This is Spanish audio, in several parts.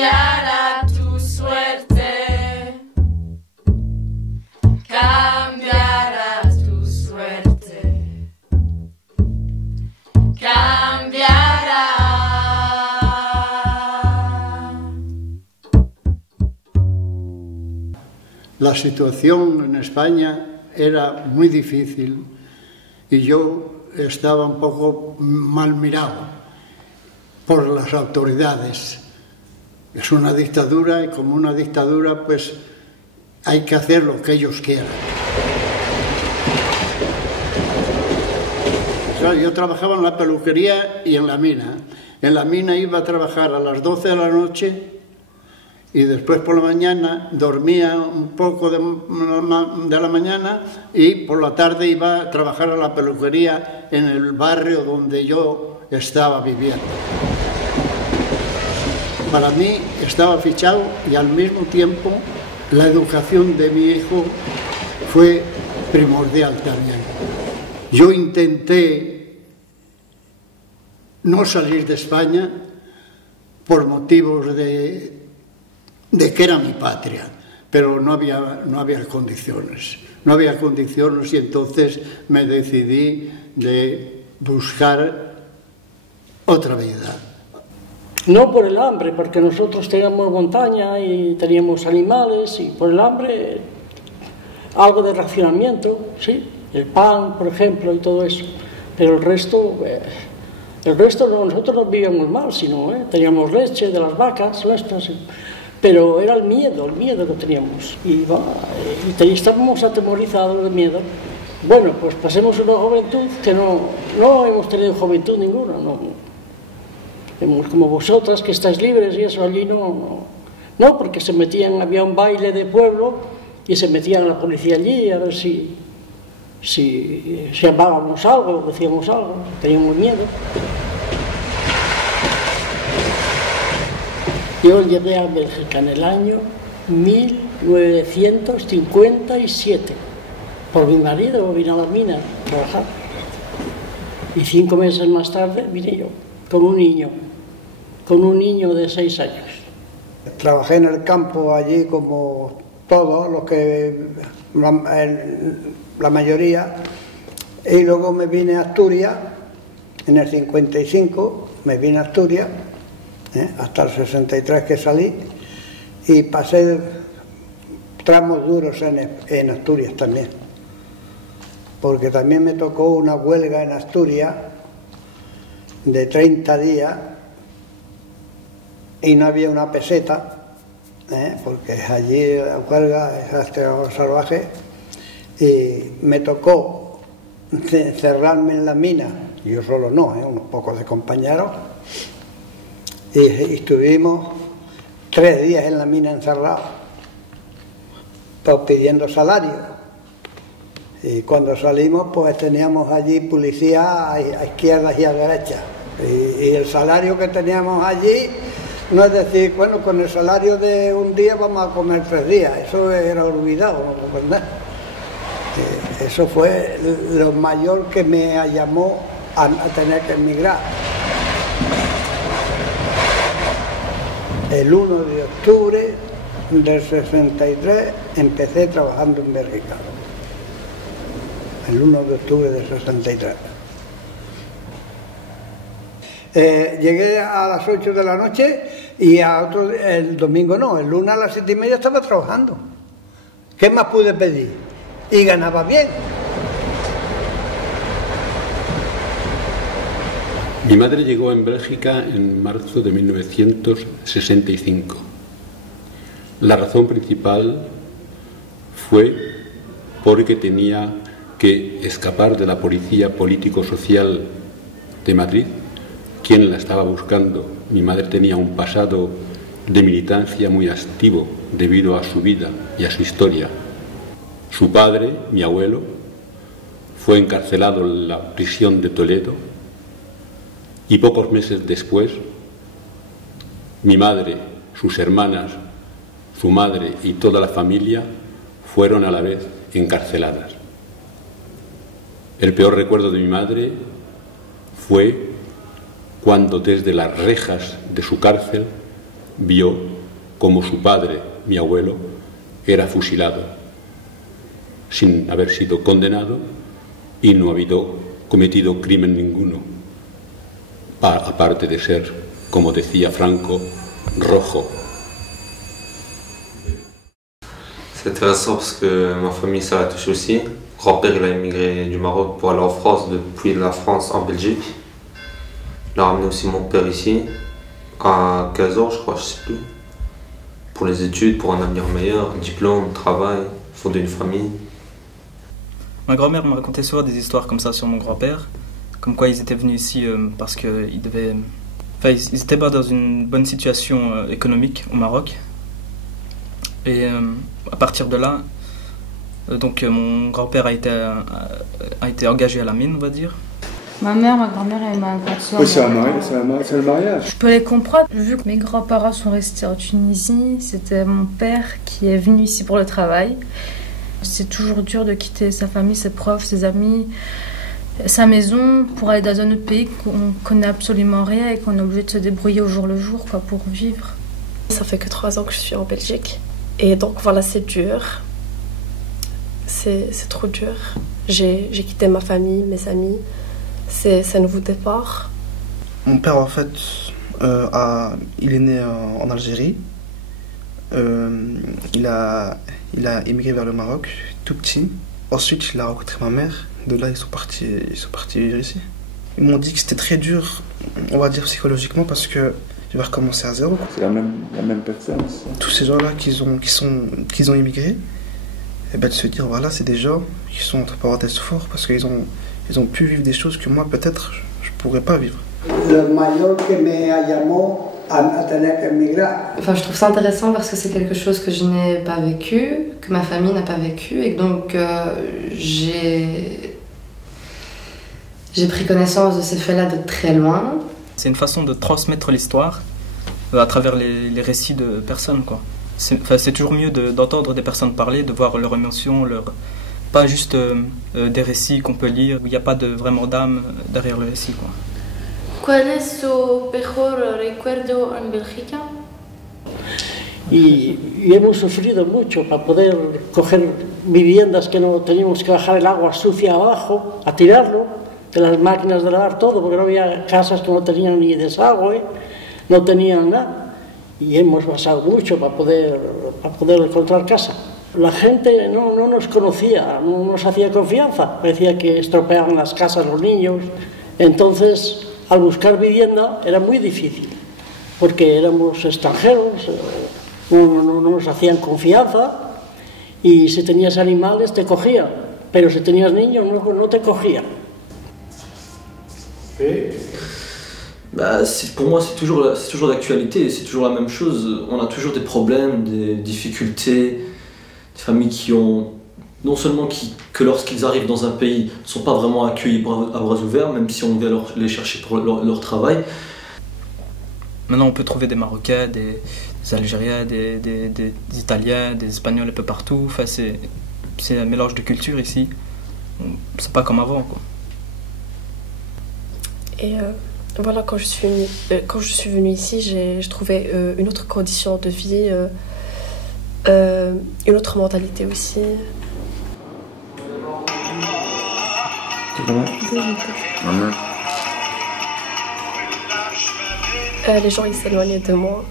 cambiará tu suerte, cambiará tu suerte, cambiará. La situación en España era muy difícil y yo estaba un poco mal mirado por las autoridades. Es una dictadura y como una dictadura pues hay que hacer lo que ellos quieran. Claro, yo trabajaba en la peluquería y en la mina. En la mina iba a trabajar a las 12 de la noche y después por la mañana dormía un poco de la mañana y por la tarde iba a trabajar a la peluquería en el barrio donde yo estaba viviendo. Para mí estaba fichado y al mismo tiempo la educación de mi hijo fue primordial también. Yo intenté no salir de España por motivos de que era mi patria, pero no había condiciones. No había condiciones y entonces me decidí de buscar otra vida. No por el hambre, porque nosotros teníamos montaña y teníamos animales, y por el hambre algo de racionamiento, sí, el pan, por ejemplo, y todo eso. Pero el resto no, nosotros no vivíamos mal, sino teníamos leche de las vacas nuestras. Pero era el miedo que teníamos y estábamos atemorizados del miedo. Bueno, pues pasemos una juventud que no hemos tenido juventud ninguna, no. Como vosotras que estáis libres y eso allí no, porque había un baile de pueblo y se metían la policía allí a ver si llamábamos algo, decíamos algo, teníamos miedo. Yo llegué a Bélgica en el año 1957. Por mi marido vine a la mina a trabajar. Y 5 meses más tarde vine yo, con un niño de 6 años. Trabajé en el campo allí como todos los que, la mayoría, y luego me vine a Asturias, en el 55, me vine a Asturias, hasta el 63 que salí, y pasé tramos duros en Asturias también, porque también me tocó una huelga en Asturias de 30 días y no había una peseta, porque allí la huelga es hasta salvaje, y me tocó cerrarme en la mina, yo solo no, unos pocos de compañeros. Y estuvimos 3 días en la mina encerrados, pues pidiendo salario. Y cuando salimos, pues teníamos allí policía a izquierdas y a derechas. Y el salario que teníamos allí, no es decir, bueno, con el salario de un día vamos a comer 3 días. Eso era olvidado, ¿verdad? Eso fue lo mayor que me llamó a tener que emigrar. El 1 de octubre del 63 empecé trabajando en Bélgica. El 1 de octubre del 63. Llegué a las 8 de la noche y el domingo no, el lunes a las 7:30 estaba trabajando. ¿Qué más pude pedir? Y ganaba bien. Mi madre llegó en Bélgica en marzo de 1965. La razón principal fue porque tenía que escapar de la policía político-social de Madrid, quien la estaba buscando. Mi madre tenía un pasado de militancia muy activo debido a su vida y a su historia. Su padre, mi abuelo, fue encarcelado en la prisión de Toledo. Y pocos meses después, mi madre, sus hermanas, su madre y toda la familia fueron a la vez encarceladas. El peor recuerdo de mi madre fue cuando desde las rejas de su cárcel vio como su padre, mi abuelo, era fusilado, sin haber sido condenado y no ha habido cometido crimen ninguno, aparte de ser, como decía Franco, rojo. C'est intéressant parce que ma famille, ça l'a touché aussi. Mon grand-père, il a immigré du Maroc pour aller en France, depuis la France en Belgique. Il a ramené aussi mon père ici, à 15 ans, je crois, je sais plus. Pour les études, pour un avenir meilleur, diplôme, travail, fonder une famille. Ma grand-mère me racontait souvent des histoires comme ça sur mon grand-père, comme quoi ils étaient venus ici parce qu'ils devaient... Enfin, ils n'étaient pas dans une bonne situation économique au Maroc. Et à partir de là, donc mon grand-père a été engagé à la mine, on va dire. Ma grand-mère et ma grande soeur. Oui, c'est le mariage. Je peux les comprendre, vu que mes grands-parents sont restés en Tunisie, c'était mon père qui est venu ici pour le travail. C'est toujours dur de quitter sa famille, ses profs, ses amis, sa maison pour aller dans un autre pays qu'on connaît absolument rien et qu'on est obligé de se débrouiller au jour le jour quoi, pour vivre. Ça fait que 3 ans que je suis en Belgique et donc voilà, c'est dur. C'est trop dur. J'ai quitté ma famille, mes amis. C'est un nouveau départ. Mon père, en fait, il est né en Algérie. Il a émigré vers le Maroc, tout petit. Ensuite, il a rencontré ma mère. De là, ils sont partis vivre ici. Ils m'ont dit que c'était très dur, on va dire psychologiquement, parce que tu vas recommencer à zéro. C'est la même personne. Ça. Tous ces gens-là qui ont immigré, et ben de se dire, voilà, c'est des gens qui sont entre parenthèses forts, parce qu'ils ont pu vivre des choses que moi, peut-être, je pourrais pas vivre. Le mayor que me llamó a tener que emigrar. Enfin, je trouve ça intéressant parce que c'est quelque chose que je n'ai pas vécu, que ma famille n'a pas vécu, et donc j'ai pris connaissance de ces faits-là de très loin. C'est une façon de transmettre l'histoire à travers les récits de personnes, quoi. C'est toujours mieux d'entendre des personnes parler, de voir leurs émotions, pas juste des récits qu'on peut lire, où il n'y a pas vraiment d'âme derrière le récit, quoi. ¿Cuál es su mejor recuerdo en Bélgica? Y hemos sufrido mucho para poder coger viviendas que no teníamos que bajar el agua sucia abajo, a tirarlo, de las máquinas de lavar todo, porque no había casas que no tenían ni desagüe, no tenían nada. Y hemos pasado mucho para poder encontrar casa. La gente no nos conocía, no nos hacía confianza, parecía que estropeaban las casas los niños. Entonces, al buscar vivienda era muy difícil, porque éramos extranjeros, no nos hacían confianza, y si tenías animales te cogían, pero si tenías niños no te cogían. Bah, pour moi, c'est toujours d'actualité, c'est toujours la même chose. On a toujours des problèmes, des difficultés, des familles qui ont, non seulement que lorsqu'ils arrivent dans un pays, ne sont pas vraiment accueillis à bras ouverts, même si on vient les chercher pour leur travail. Maintenant, on peut trouver des Marocains, des Algériens, des Italiens, des Espagnols un peu partout. Enfin, c'est un mélange de cultures ici. C'est pas comme avant, quoi. Et voilà, quand je suis venue ici, j'ai trouvé une autre condition de vie, une autre mentalité aussi. Les gens ils s'éloignaient de moi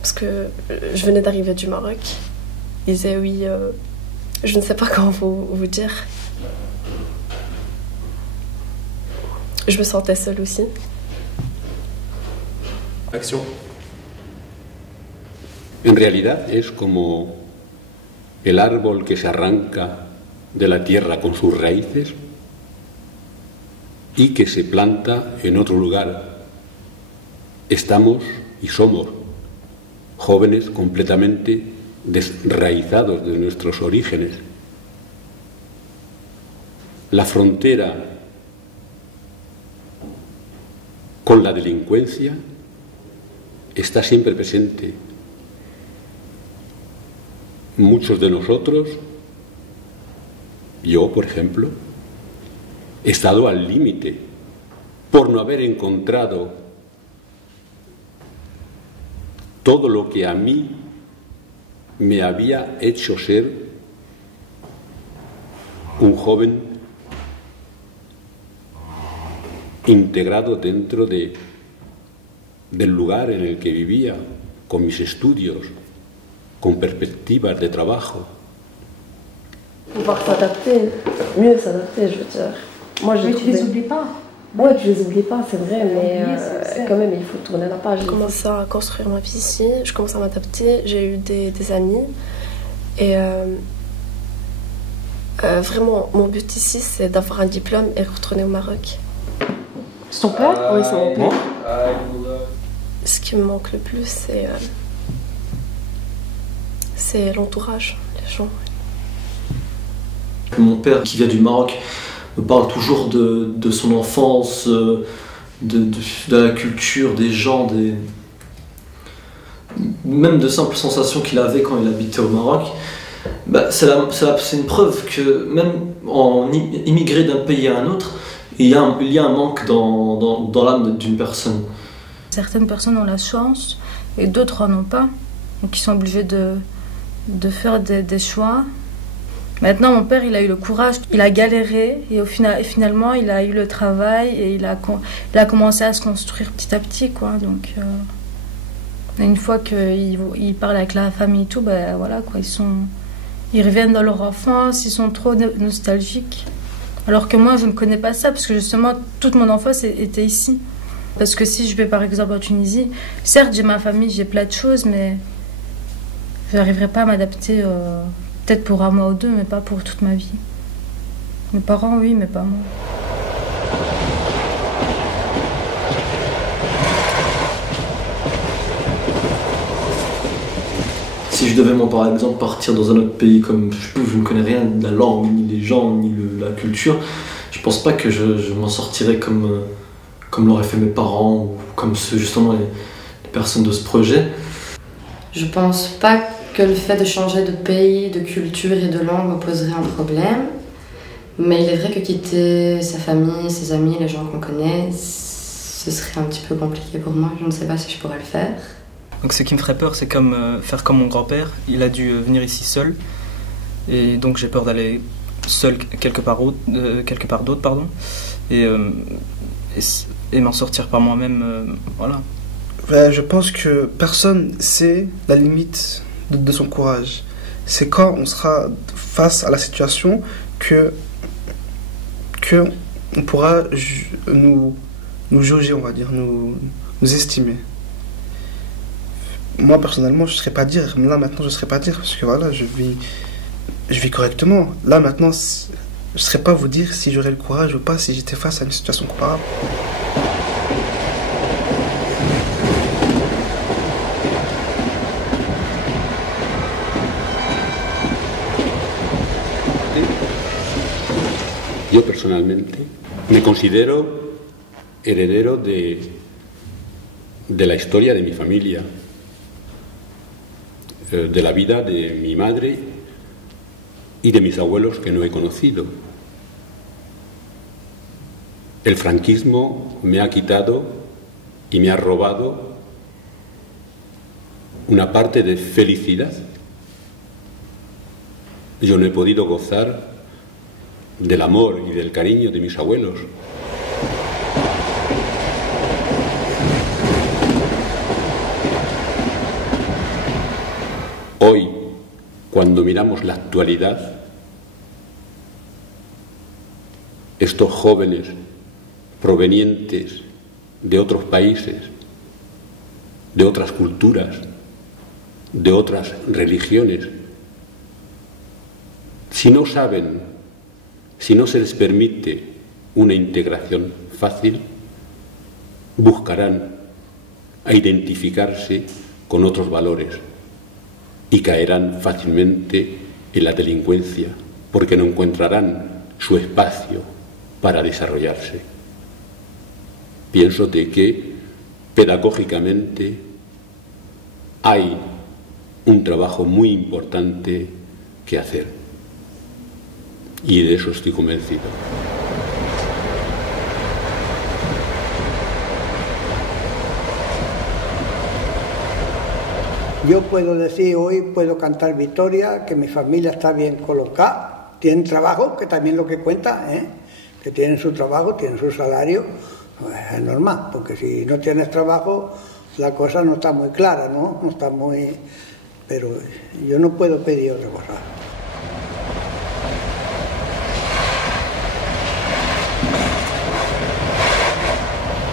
parce que je venais d'arriver du Maroc. Ils disaient oui, je ne sais pas comment vous dire. Je me sentais seule aussi. Action. En realidad es como el árbol que se arranca de la tierra con sus raíces y que se planta en otro lugar. Estamos y somos jóvenes completamente desraizados de nuestros orígenes. La frontera con la delincuencia está siempre presente. Muchos de nosotros, yo por ejemplo, he estado al límite por no haber encontrado todo lo que a mí me había hecho ser un joven integrado dentro del lugar en el que vivía, con mis estudios, con perspectivas de trabajo. Pouvoir s'adapter, mieux s'adapter, je veux dire. Moi, Mais tu les oublies pas. Ouais, tu les oublies pas, c'est vrai, mais quand même, il faut tourner la page. J'ai commencé à construire ma vie ici, je commence à m'adapter, j'ai eu des amis. Et vraiment, mon but ici, c'est d'avoir un diplôme et retourner au Maroc. C'est ton père? Oui, c'est mon père. Ce qui me manque le plus, c'est l'entourage, les gens. Mon père, qui vient du Maroc, me parle toujours de son enfance, de la culture, des gens, même de simples sensations qu'il avait quand il habitait au Maroc. Bah, c'est une preuve que même en immigré d'un pays à un autre, il y a un manque dans l'âme d'une personne. Certaines personnes ont la chance et d'autres n'en ont pas. Donc ils sont obligés de faire des choix. Maintenant, mon père, il a eu le courage, il a galéré et finalement, il a eu le travail et il a commencé à se construire petit à petit, quoi. Donc, une fois qu'il parle avec la famille et tout, ben voilà, quoi, ils reviennent dans leur enfance, ils sont trop nostalgiques. Alors que moi, je ne connais pas ça parce que justement, toute mon enfance était ici. Parce que si je vais par exemple en Tunisie, certes, j'ai ma famille, j'ai plein de choses, mais je n'arriverai pas à m'adapter. Peut-être pour un mois ou deux, mais pas pour toute ma vie. Mes parents, oui, mais pas moi. Si je devais, moi, par exemple, partir dans un autre pays, comme je ne connais rien de la langue, ni les gens, ni la culture, je pense pas que je m'en sortirais comme l'auraient fait mes parents, ou comme justement les personnes de ce projet. Je pense pas que le fait de changer de pays, de culture et de langue me poserait un problème. Mais il est vrai que quitter sa famille, ses amis, les gens qu'on connaît, ce serait un petit peu compliqué pour moi. Je ne sais pas si je pourrais le faire. Donc ce qui me ferait peur, c'est faire comme mon grand-père. Il a dû venir ici seul. Et donc j'ai peur d'aller seul quelque part d'autre, pardon. Et m'en sortir par moi-même, voilà. Je pense que personne sait la limite de son courage. C'est quand on sera face à la situation que on pourra nous jauger, on va dire, nous estimer. Moi personnellement, je ne saurais pas dire. Là maintenant, je ne saurais pas dire parce que voilà, je vis correctement. Là maintenant, je ne saurais pas vous dire si j'aurais le courage ou pas si j'étais face à une situation comparable. Yo personalmente me considero heredero de la historia de mi familia, de la vida de mi madre y de mis abuelos que no he conocido. El franquismo me ha quitado y me ha robado una parte de felicidad. Yo no he podido gozar del amor y del cariño de mis abuelos. Hoy, cuando miramos la actualidad, estos jóvenes provenientes de otros países, de otras culturas, de otras religiones, si no saben, si no se les permite una integración fácil, buscarán a identificarse con otros valores y caerán fácilmente en la delincuencia porque no encontrarán su espacio para desarrollarse. Pienso de que pedagógicamente hay un trabajo muy importante que hacer. Y de eso estoy convencido. Yo puedo decir hoy, puedo cantar victoria, que mi familia está bien colocada, tienen trabajo, que también lo que cuenta, que tienen su trabajo, tienen su salario, pues es normal, porque si no tienes trabajo, la cosa no está muy clara, ¿no? No está muy... Pero yo no puedo pedir otra cosa.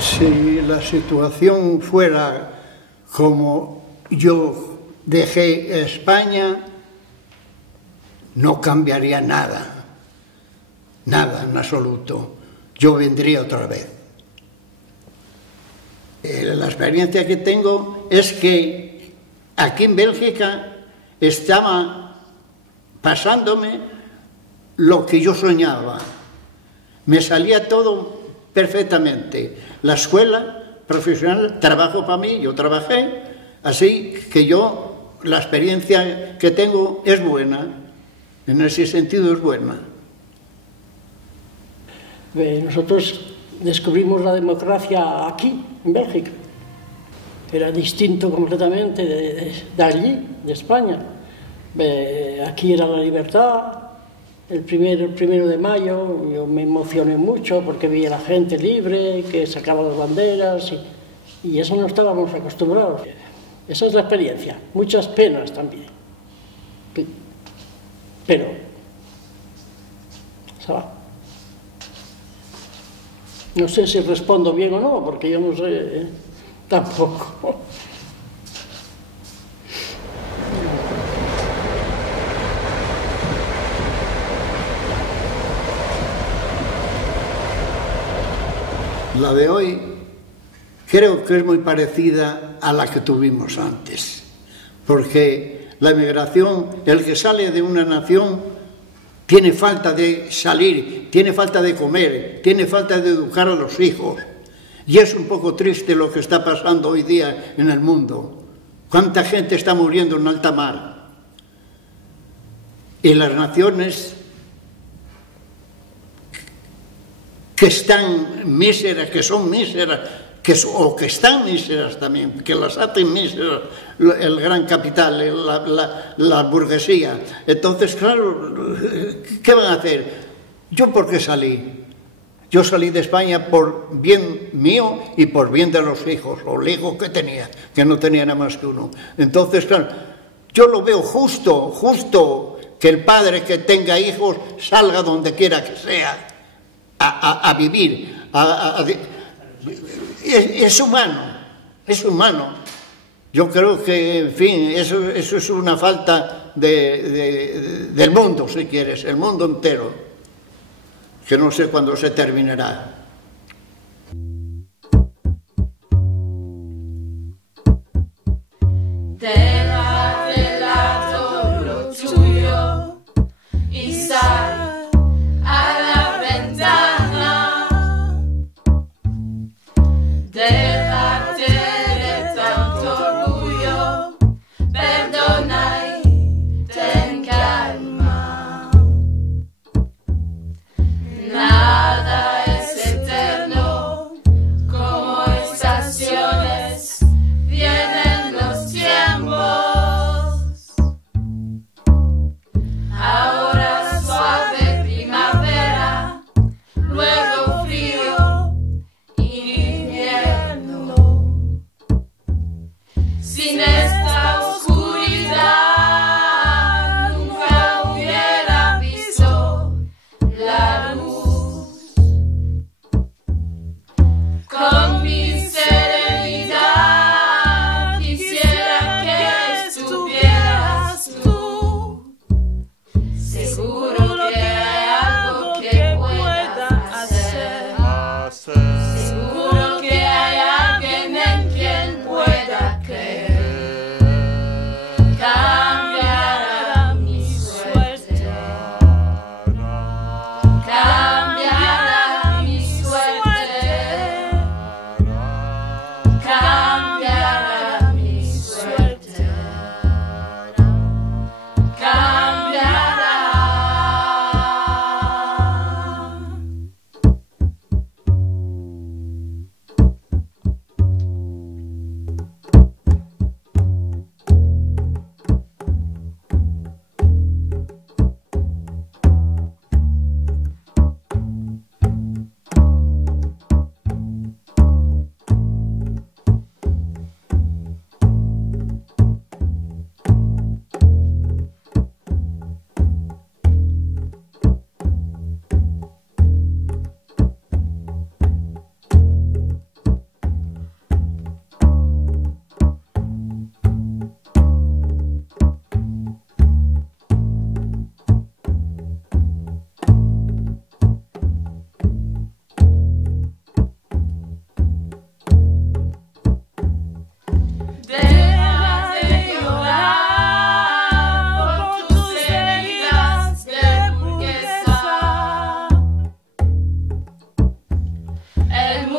Si la situación fuera como yo dejé España, no cambiaría nada, nada en absoluto. Yo vendría otra vez. La experiencia que tengo es que aquí en Bélgica estaba pasándome lo que yo soñaba. Me salía todo perfectamente. La escuela profesional, trabajo para mí, yo trabajé, así que yo, la experiencia que tengo es buena, en ese sentido es buena. Nosotros descubrimos la democracia aquí, en Bélgica. Era distinto completamente de allí, de España. Aquí era la libertad. El primero de mayo yo me emocioné mucho porque vi a la gente libre, que sacaba las banderas y eso no estábamos acostumbrados. Esa es la experiencia. Muchas penas también. Pero se va. No sé si respondo bien o no, porque yo no sé tampoco. La de hoy creo que es muy parecida a la que tuvimos antes, porque la emigración, el que sale de una nación, tiene falta de salir, tiene falta de comer, tiene falta de educar a los hijos. Y es un poco triste lo que está pasando hoy día en el mundo. ¿Cuánta gente está muriendo en alta mar? Y las naciones que están míseras, que son míseras, o que están míseras también, que las hacen míseras el gran capital, la burguesía. Entonces, claro, ¿qué van a hacer? ¿Yo por qué salí? Yo salí de España por bien mío y por bien de los hijos, o los hijos que tenía, que no tenía nada más que uno. Entonces, claro, yo lo veo justo que el padre que tenga hijos salga donde quiera que sea, a vivir, es humano. Yo creo que, en fin, eso es una falta del mundo, si quieres, el mundo entero, que no sé cuándo se terminará. Deja de lado lo tuyo y sal a la ventana. Déjate de tanto orgullo, perdona y ten calma. Nada es eterno, como estaciones vienen los tiempos. Ahora suave primavera, luego frío, invierno. Sin esta oscuridad nunca hubiera visto la luz. Con mi serenidad quisiera que estuvieras tú. Seguro que hay algo que pueda hacer. Seguro que hay alguien en quien pueda creer. Cambiará mi suerte. Cambiará mi suerte. Cambiará mi suerte. Cambiará. El